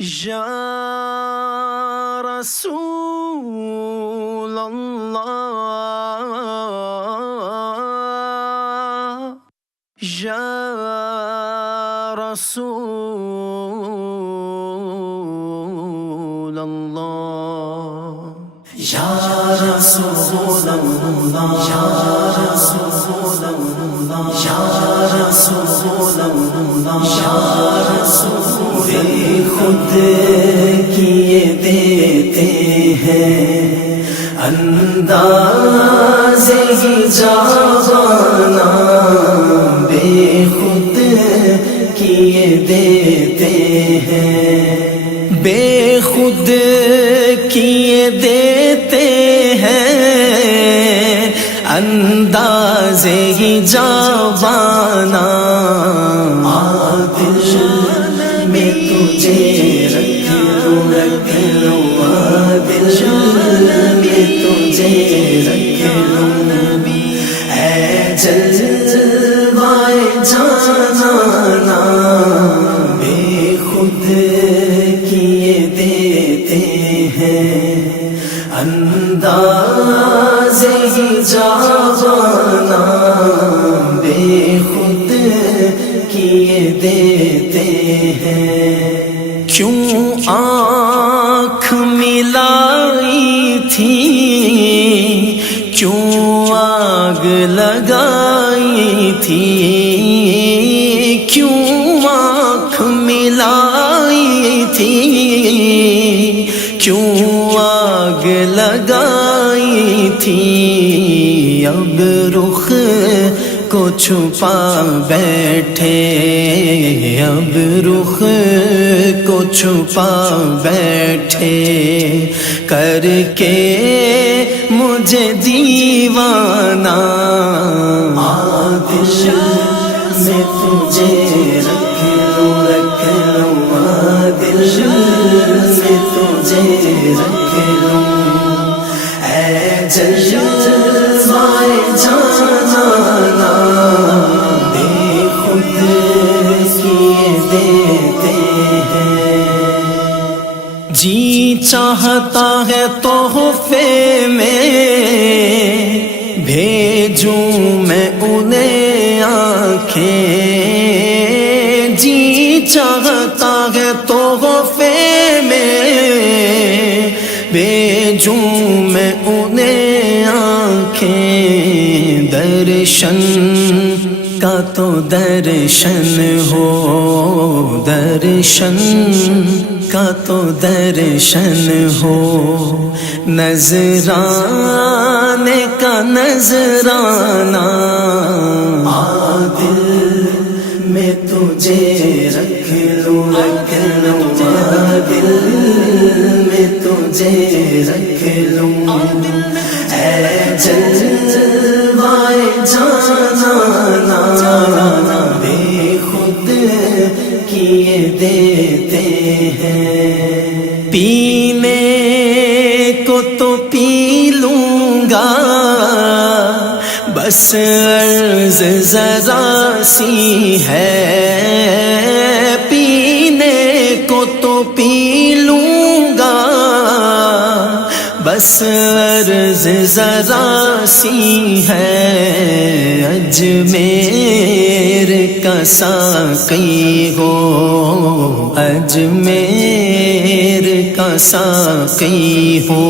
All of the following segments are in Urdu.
یا رسول اللہ، یا رسول اللہ، یا رسول اللہ، یا رسول اللہ، یا رسول اللہ، یا رسول خود کیے دیتے ہیں انداز ہی جاوانا، بے خود کیے دیتے ہیں، بے خود کیے دیتے ہیں انداز ہی جاوانا، دل میں تجھے رکھ لوں، دل میں تجھے رکھ لوں، اے جلوائے جانانا، بے خود کیے دیتے ہیں انداز ہی جاوانا، بے خود کیے دیتے ہیں۔ کیوں آنکھ ملائی تھی، کیوں آگ لگائی تھی، کیوں آنکھ ملائی تھی، کیوں آگ لگائی تھی، اب رخ کو چھپا بیٹھے، اب رخ کو چھپا بیٹھے، کر کے مجھے دیوانہ، دل میں تجھے رکھ لوں، دل میں تجھے رکھ لوں، اے جلوائے جانانا، بے خود کیے دیتے ہیں۔ جی چاہتا ہے تحفے میں بھیجوں میں انہیں آنکھیں، جی چاہتا ہے تحفے میں بھیجوں میں انہیں آنکھیں، درشن کا تو درشن ہو، درشن کا تو درشن ہو، نذرانے کا نذرانہ، دل میں تجھے رکھ لوں، دل میں تجھے رکھ لوں، اے جلوائے جانانا، بے خود کیے دیتے ہیں۔ پینے کو تو پی لوں گا، بس عرض ذرا سی ہے، پینے کو تو پی لوں گا، بس عرض ذرا سی ہے، اجمیر کا ساقی ہو، اجمیر کا ساقی ہو،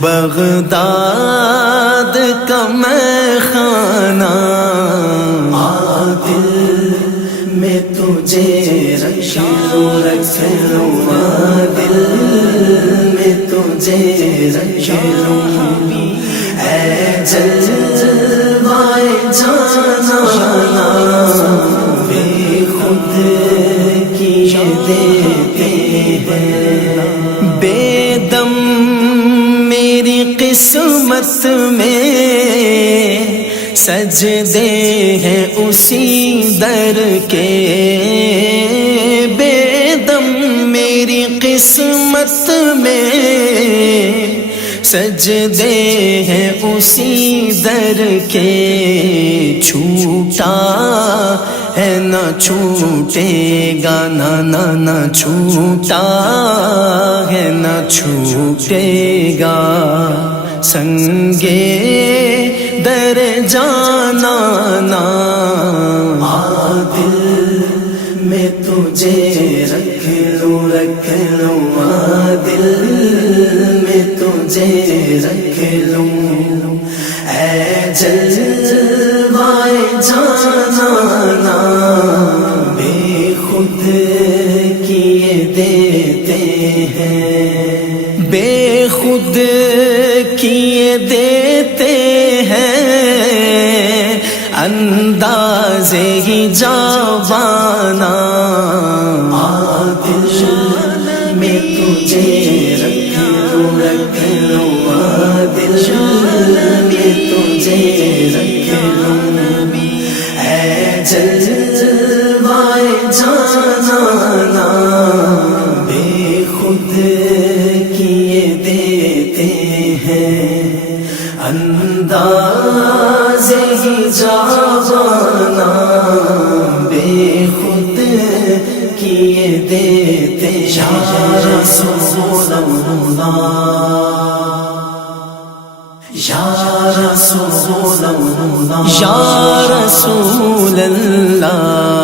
بغداد کا میخانہ، دل میں تجھے رکھ لوں، دل میں تجھے رکھ لوں، اے جلوائے جانانا، بے خود کیے دیتے ہیں۔ بے دم میری قسمت میں سجدے ہیں اسی در کے، بے دم میری قسمت میں سجدے ہیں اسی در کے، چھوٹا ہے نہ چھوٹے گا، نہ چھوٹا ہے نہ چھوٹے گا، سنگے در جانا نا دل میں تجھے رکھ لوں دل میں تجھے رکھ لوں، اے جلوائے جانا نا بے خود کیے دیتے ہیں، بے خود کیے دیتے ہیں، اندازے ہی جاوانا دل میں تجھے رکھ لوں دل میں تجھے رکھ لوں، اے جلوائے جانا نا بے خود کیے دیتے ہیں، اندازے ہی جاوانا بے خود کیے دیتے ہیں، یا رسول اللہ یا رسول اللہ یا رسول اللہ